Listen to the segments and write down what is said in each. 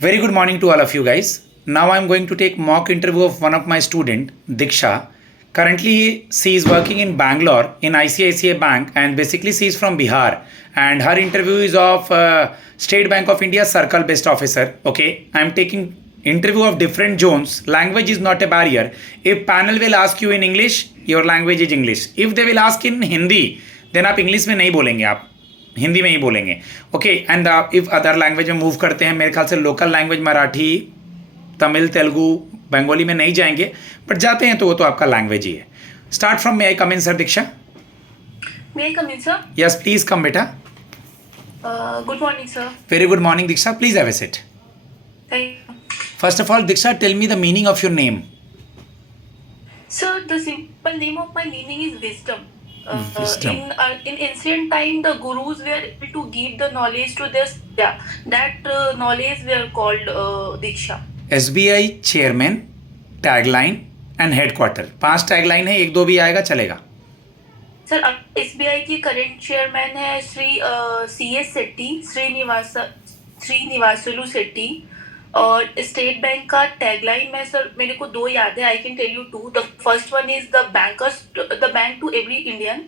Very good morning to all of you guys. Now I'm going to take mock interview of one of my student, Diksha. Currently, she is working in Bangalore in ICICI Bank, and basically she is from Bihar. And her interview is of State Bank of India Circle Based Officer. Okay, I'm taking interview of different zones. Language is not a barrier. If panel will ask you in English, your language is English. If they will ask in Hindi, then आप English में नहीं बोलेंगे, आप हिंदी में ही बोलेंगे. Okay, and if other language में move करते हैं, मेरे ख्याल से लोकल लैंग्वेज मराठी, तमिल, तेलुगु, बंगाली में नहीं जाएंगे, बट जाते हैं तो वो तो आपका लैंग्वेज ही है. Start from may I come in sir Diksha? May I come in, sir? Yes please come बेटा. Good morning, sir. Very good morning Diksha, please have a seat. Thank you. First of all Diksha, tell me the meaning of your name. Sir, the simple name of my meaning is wisdom. Wisdom. In ancient time, the gurus were able to give the knowledge to their students. That knowledge were called Diksha. SBI chairman, tagline and headquarter. 5 tagline है, 1-2 भी आएगा चलेगा. Sir, SBI की current chairman है Shri CS Setty, Srinivasulu Setty. और State Bank का tagline में sir मेरे को 2 याद है. I can tell you 2. The first one is the bank to every Indian,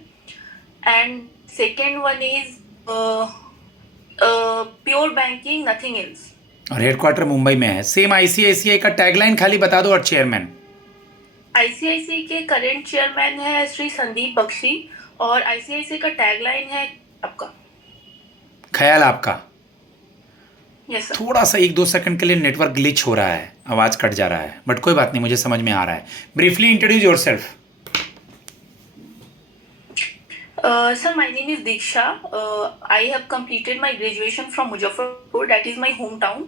and second one is pure banking, nothing else. और हेडक्वार्टर मुंबई में है. सेम ICICI का टैगलाइन खाली बता दो और चेयरमैन. ICICI के करंट चेयरमैन है श्री संदीप बख्शी, और ICICI का टैगलाइन है आपका ख्याल आपका. Yes sir. थोड़ा सा 1-2 सेकंड के लिए नेटवर्क ग्लिच हो रहा है, आवाज कट जा रहा है, बट कोई बात नहीं, मुझे समझ में आ रहा है. Briefly introduce yourself. Sir, my name is Diksha. I have completed my graduation from Muzaffarpur, that is my hometown.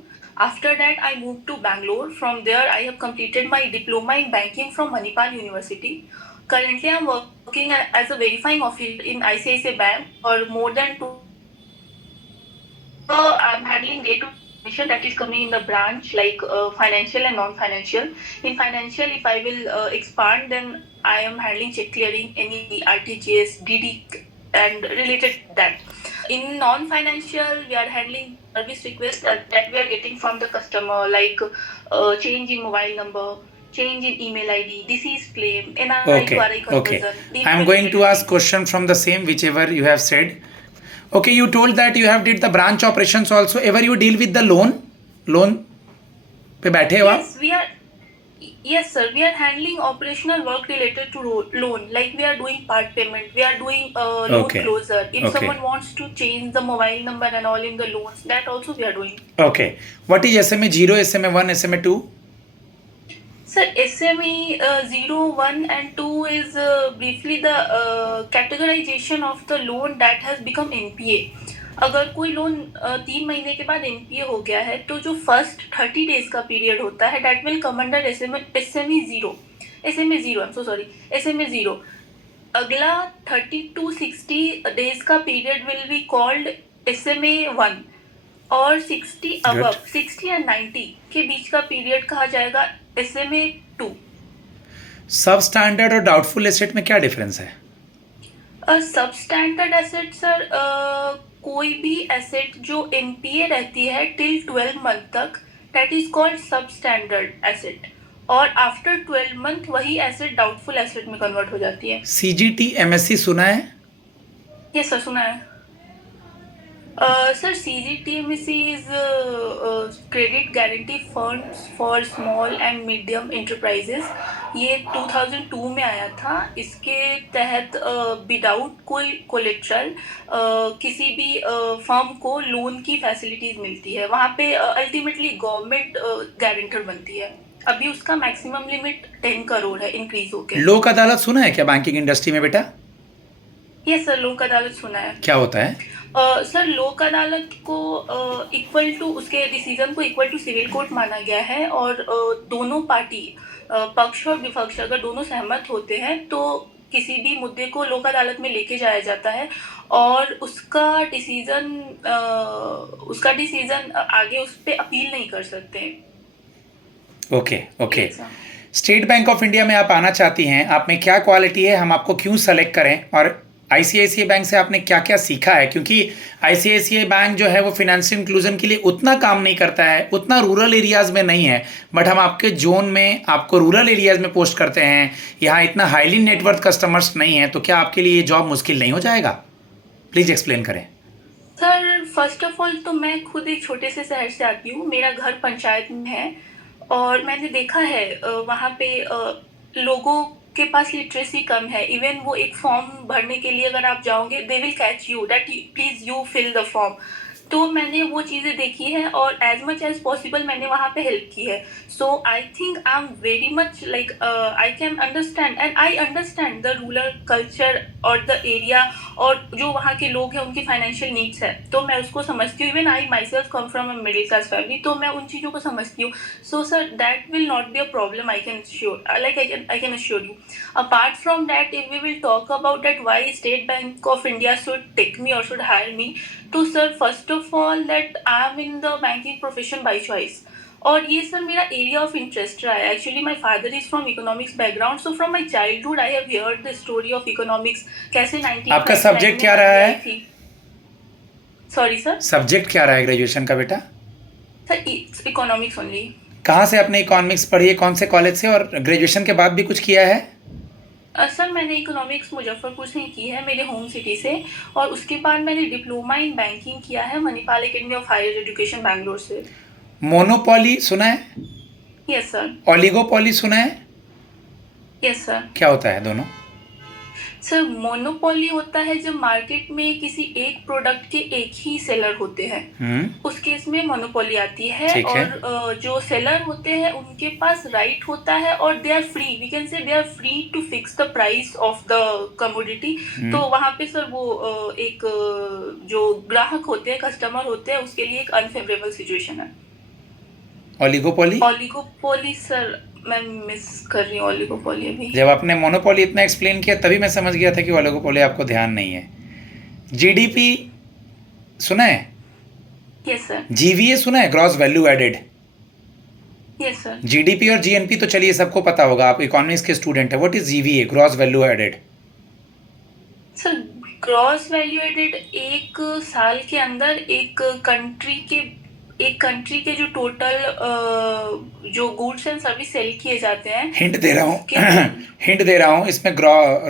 After that, I moved to Bangalore. From there, I have completed my diploma in banking from Manipal University. Currently, I am working as a verifying officer in ICICI Bank for more than 2. I am handling day-to-day information that is coming in the branch, like financial and non-financial. In financial, if I will expand, then I am handling check clearing, any RTGS, DD, and related to that. In non-financial, we are handling service requests that we are getting from the customer, like change in mobile number, change in email ID, disease claim, NRI to RI conversion. Okay. I am going to ask question from the same whichever you have said. Okay, you told that you have did the branch operations also. Ever you deal with the loan पे बैठे हो आप? Yes sir, we are handling operational work related to loan, like we are doing part payment, we are doing loan closure. If someone wants to change the mobile number and all in the loans, that also we are doing. Okay, what is SMA 0, SMA 1, SMA 2? Sir, SME 0, 1 and 2 is briefly the categorization of the loan that has become NPA. अगर कोई loan 3 महीने के बाद NPA हो गया है, तो जो फर्स्ट 30 डेज का पीरियड होता है, that will come under SMA 0. I'm so sorry, SMA 0. अगला 30 to 60 डेज का period will be called SMA 1. और 60 above, 60 and 90 के बीच का पीरियड कहा जाएगा SMA 2. सब स्टैंडर्ड और डाउटफुल एसेट में क्या डिफरेंस है? सब स्टैंडर्ड एसेट सर कोई भी एसेट जो NPA रहती है टिल 12 मंथ तक, दैट इज कॉल्ड सब स्टैंडर्ड एसेट, और आफ्टर 12 मंथ वही एसेट डाउटफुल एसेट में कन्वर्ट हो जाती है. CGT MSC सुना है? यस सर, सुना है. Sir, CGT MSC is credit guarantee funds for small and medium enterprises. ये 2002 में आया था. इसके तहत विदाउट कोई कोलेट्रल किसी भी फर्म को लोन की फैसिलिटीज मिलती है. वहाँ पे अल्टीमेटली गवर्नमेंट गारंटर बनती है. अभी उसका मैक्सिमम लिमिट 10 करोड़ है, इंक्रीज होकर. लोक अदालत सुना है क्या बैंकिंग इंडस्ट्री में बेटा? यस सर, लोक अदालत सुना है. क्या होता है? सर, लोक अदालत को इक्वल टू उसके डिसीजन को इक्वल टू सिविल कोर्ट माना गया है, और दोनों पार्टी पक्ष और विपक्ष अगर दोनों सहमत होते हैं तो किसी भी मुद्दे को लोक अदालत में लेके जाया जाता है, और उसका डिसीजन आगे उस पर अपील नहीं कर सकते. Okay. State Bank of India में आप आना चाहती हैं, आप में क्या क्वालिटी है, हम आपको क्यों सेलेक्ट करें, और आईसीआईसीआई बैंक से आपने क्या क्या सीखा है, क्योंकि आईसीआईसीआई बैंक जो है वो फाइनेंशियल इंक्लूजन के लिए उतना काम नहीं करता है, उतना रूरल एरियाज में नहीं है, बट हम आपके जोन में आपको रूरल एरियाज में पोस्ट करते हैं, यहाँ इतना हाईली नेटवर्थ कस्टमर्स नहीं है, तो क्या आपके लिए ये जॉब मुश्किल नहीं हो जाएगा? प्लीज़ एक्सप्लेन करें। सर फर्स्ट ऑफ ऑल तो मैं खुद एक छोटे से शहर से आती हूँ, मेरा घर पंचायत में है और मैंने देखा है वहाँ पे लोगों के पास लिटरेसी कम है। इवन वो एक फॉर्म भरने के लिए अगर आप जाओगे they will catch you that please you fill the form. तो मैंने वो चीज़ें देखी है और एज मच एज पॉसिबल मैंने वहाँ पे हेल्प की है। So I think I am very much like I can understand and I understand the rural culture और द एरिया और जो वहाँ के लोग हैं उनकी फाइनेंशियल नीड्स है, तो मैं उसको समझती हूँ। Even I myself come from a middle class family, तो मैं उन चीज़ों को समझती हूँ। So sir that will not be a problem, I can sure like I can assure you. Apart from that if we will talk about that why State Bank of India should take me और should hire me, तो sir first of all that I am in the banking profession by choice और ये sir मेरा area of interest रहा है। Actually my father is from economics background, so from my childhood I have heard the story of economics, कैसे 1999 आपका subject क्या रहा है? सॉरी सर, सब्जेक्ट क्या रहा है ग्रेजुएशन का बेटा? Sir it's economics only. कहाँ से आपने इकोनॉमिक्स पढ़ी है, कौन से कॉलेज से, और ग्रेजुएशन के बाद भी कुछ किया है? सर मैंने इकोनॉमिक्स मुजफ्फरपुर से की है, मेरे होम सिटी से, और उसके बाद मैंने डिप्लोमा इन बैंकिंग किया है Manipal Academy of Higher Education Bangalore से। मोनोपॉली सुना है? Yes sir. ओलिगोपॉली सुना है? Yes sir. क्या होता है दोनों? सर मोनोपोली होता है जब मार्केट में किसी एक प्रोडक्ट के एक ही सेलर होते हैं, उस केस में मोनोपोली आती है। ठीक है। और जो सेलर होते हैं उनके पास राइट होता है और they are free, we can say they are free to fix the price of the commodity. तो वहाँ पे सर वो एक जो ग्राहक होते हैं, कस्टमर होते हैं, उसके लिए एक अनफेवरेबल सिचुएशन है। ओलिगोपॉली? ओलिगोपोली सर मैं मिस कर रही हूँ ओलिगोपोली अभी। जब आपने मोनोपोली इतना एक्सप्लेन किया तभी मैं समझ गया था कि ओलिगोपोली आपको ध्यान नहीं है। जीडीपी सुना है? Yes sir. जीवीए सुना है, gross value added? Yes sir. GDP और जीएनपी तो चलिए सबको पता होगा, आप इकोनॉमिक्स के स्टूडेंट है। What is GVA, gross value added? Sir gross value added एक साल के अंदर एक कंट्री के जो टोटल जो गुड्स एंड सर्विस सेल किए जाते हैं। हिंट दे रहा हूँ इसमें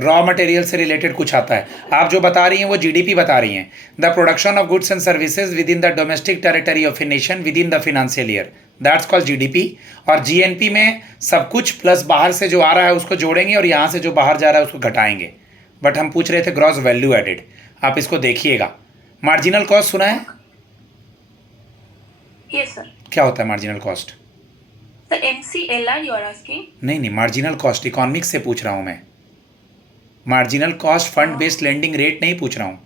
रॉ मटेरियल से रिलेटेड कुछ आता है। आप जो बता रही हैं वो जीडीपी बता रही हैं, the production of goods and services with in the domestic territory of a nation with in the financial year, that's called GDP. और जीएनपी में सब कुछ प्लस बाहर से जो आ रहा है उसको जोड़ेंगे और यहाँ से जो बाहर जा रहा है उसको घटाएंगे। बट हम पूछ रहे थे ग्रॉस वैल्यू एडेड, आप इसको देखिएगा। मार्जिनल कॉस्ट सुना है? Yes sir. क्या होता है marginal cost? Sir MCLR you are asking? नहीं, मार्जिनल कॉस्ट इकोनॉमिक्स से पूछ रहा हूँ मैं। Marginal cost fund based lending rate नहीं पूछ रहा हूँ।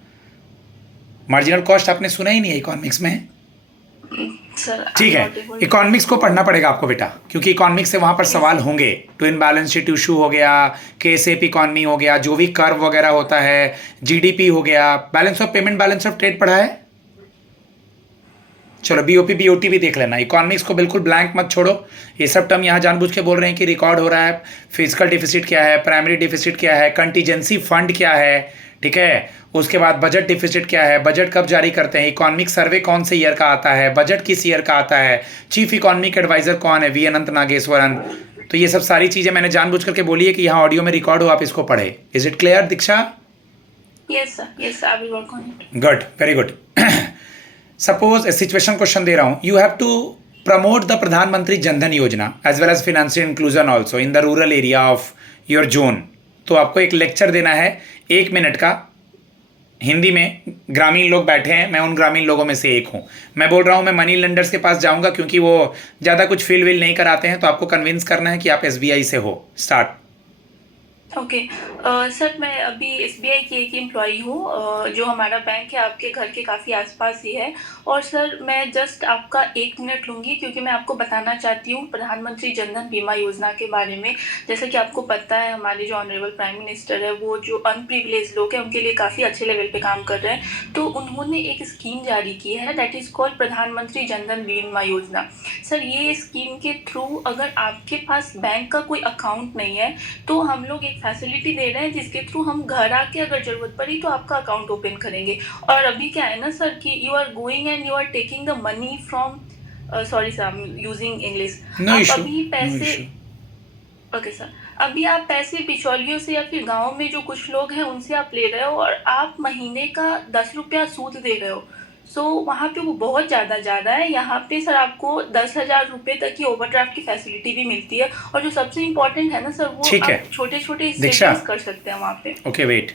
मार्जिनल कॉस्ट आपने सुना ही नहीं है इकोनॉमिक्स में? सर ठीक है, इकोनॉमिक्स को पढ़ना पड़ेगा आपको बेटा, क्योंकि इकोनॉमिक्स से वहाँ पर सवाल होंगे। ट्विन बैलेंस शीट इशू हो गया, केसेप इकोनॉमी हो गया, जो भी कर्व वगैरह होता है, जीडीपी हो गया, balance of payment, balance of trade पढ़ा है? चलो बीओपी बीओटी भी देख लेना। इकोनॉमिक्स को बिल्कुल ब्लैंक मत छोड़ो। ये सब टर्म यहाँ जानबूझ के बोल रहे हैं कि रिकॉर्ड हो रहा है। फिजिकल डिफिसिट क्या है, प्राइमरी डिफिसिट क्या है, कंटीजेंसी फंड क्या है, ठीक है। उसके बाद बजट डिफिसिट क्या है, बजट कब जारी करते हैं, इकोनॉमिक सर्वे कौन से ईयर का आता है, बजट किस ईयर का आता है, चीफ इकोनॉमिक एडवाइजर कौन है, वी अनंत नागेश्वरन। तो ये सब सारी चीज़ें मैंने जानबूझ करके बोली है कि यहाँ ऑडियो में रिकॉर्ड हो, आप इसको पढ़े। Is it clear Diksha? Yes sir, yes I will work on it. Good, very good. Suppose a situation question दे रहा हूँ, you have to promote the Pradhan Mantri Jan Dhan Yojana as well as financial inclusion also in the rural area of your zone. तो आपको एक lecture देना है 1 minute का हिंदी में। ग्रामीण लोग बैठे हैं, मैं उन ग्रामीण लोगों में से एक हूँ। मैं बोल रहा हूँ मैं मनी लेंडर्स के पास जाऊँगा क्योंकि वो ज़्यादा कुछ फील विल नहीं कराते हैं, तो आपको कन्विंस करना है कि आप SBI से हो। स्टार्ट। ओके सर मैं अभी SBI की एक एम्प्लॉई हूँ, जो हमारा बैंक है आपके घर के काफ़ी आसपास ही है। और सर मैं जस्ट आपका 1 मिनट लूँगी क्योंकि मैं आपको बताना चाहती हूँ प्रधानमंत्री जनधन बीमा योजना के बारे में। जैसे कि आपको पता है हमारे जो ऑनरेबल प्राइम मिनिस्टर है वो जो अनप्रिविलेज लोग हैं उनके लिए काफ़ी अच्छे लेवल पे काम कर रहे हैं। तो उन्होंने एक स्कीम जारी की है दैट इज़ कॉल्ड प्रधानमंत्री जनधन बीमा योजना। सर ये स्कीम के थ्रू अगर आपके पास बैंक का कोई अकाउंट नहीं है तो हम लोग एक फैसिलिटी दे रहे हैं जिसके थ्रू हम घर आके अगर ज़रूरत पड़ी तो आपका अकाउंट ओपन करेंगे। और अभी क्या है ना सर कि you are going and you are taking the money from sorry sir I am using English. No आप इशू, अभी नो पैसे इशू। ओके सर, अभी आप पैसे बिचौलियों से या फिर गाँव में जो कुछ लोग हैं उनसे आप ले रहे हो और आप महीने का 10 रुपया सूद दे रहे हो। सो वहाँ पे वो बहुत ज़्यादा है। यहाँ पे सर आपको 10,000 रुपए तक की ओवरड्राफ्ट की फैसिलिटी भी मिलती है और जो सबसे इम्पोर्टेंट है ना सर वो ठीक है आप छोटे-छोटे दीक्षा, सेविंग्स कर सकते हैं वहाँ पे। Okay wait.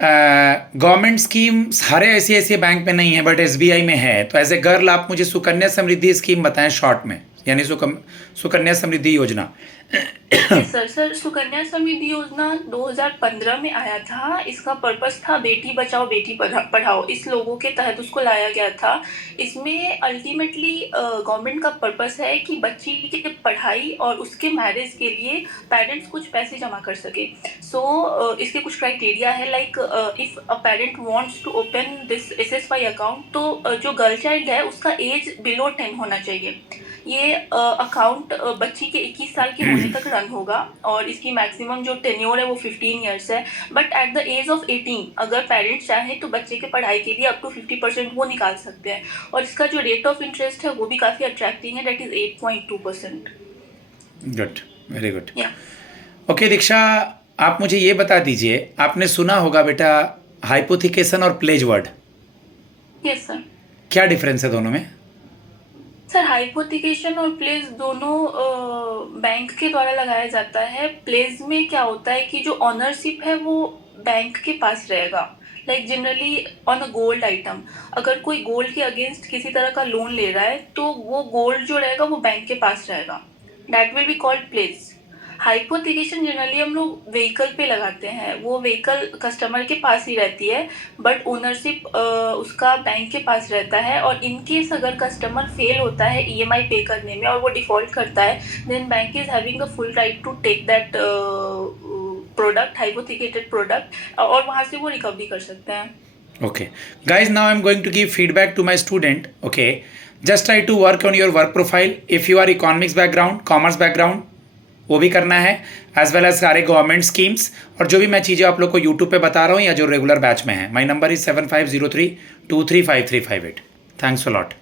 गवर्नमेंट स्कीम सारे ऐसे बैंक में नहीं है बट एसबीआई में है, तो एज ए गर्ल आप मुझे सुकन्या समृद्धि स्कीम बताएं शॉर्ट में, यानी सुकन्या समृद्धि योजना। Yes sir, sir Sukanya Samriddhi योजना 2015 में आया था। इसका पर्पस था बेटी बचाओ बेटी पढ़ाओ, इस लोगों के तहत उसको लाया गया था। इसमें अल्टीमेटली गवर्नमेंट का पर्पस है कि बच्ची की पढ़ाई और उसके मैरिज के लिए पेरेंट्स कुछ पैसे जमा कर सके। सो इसके कुछ क्राइटेरिया है like if a parent wants to open this SSY account तो जो गर्ल चाइल्ड है उसका एज बिलो 10 होना चाहिए। ये अकाउंट बच्ची के 21 साल के होने तक रन होगा और इसकी मैक्सिमम जो टेन्योर है वो 15 ईयर्स है। But at the age of 18 अगर पेरेंट्स चाहे तो बच्चे के पढ़ाई के लिए अप टू 50% वो निकाल सकते हैं और इसका जो रेट ऑफ इंटरेस्ट है वो भी काफ़ी अट्रैक्टिंग है, that is 8.2%। Good, very good. या ओके दीक्षा, आप मुझे ये बता दीजिए, आपने सुना होगा बेटा हाइपोथिकेशन और प्लेज वर्ड, यस सर। क्या डिफरेंस है दोनों में? सर हाइपोथिकेशन और प्लेज दोनों बैंक के द्वारा लगाया जाता है। प्लेज में क्या होता है कि जो ऑनरशिप है वो बैंक के पास रहेगा, like generally on a gold item. अगर कोई गोल्ड के अगेंस्ट किसी तरह का लोन ले रहा है तो वो गोल्ड जो रहेगा वो बैंक के पास रहेगा, that will be called pledge. Hypothecation generally हम लोग व्हीकल पे लगाते हैं, वो व्हीकल कस्टमर के पास ही रहती है बट ओनरशिप उसका बैंक के पास रहता है। और इन केस अगर कस्टमर फेल होता है ईएमआई पे करने में और वो डिफॉल्ट करता है then bank is having a full right to take that product, hypothecated product, और वहाँ से वो रिकवरी कर सकते हैं। Okay, guys, now I'm going to give feedback to my student. Okay, just try to work on your work profile. If you are economics background, commerce background, वो भी करना है, एज वेल एज सारे government schemes और जो भी मैं चीज़ें आप लोग को यूट्यूब पे बता रहा हूँ या जो रेगुलर बैच में है। My number is 7503235358। Thanks a lot.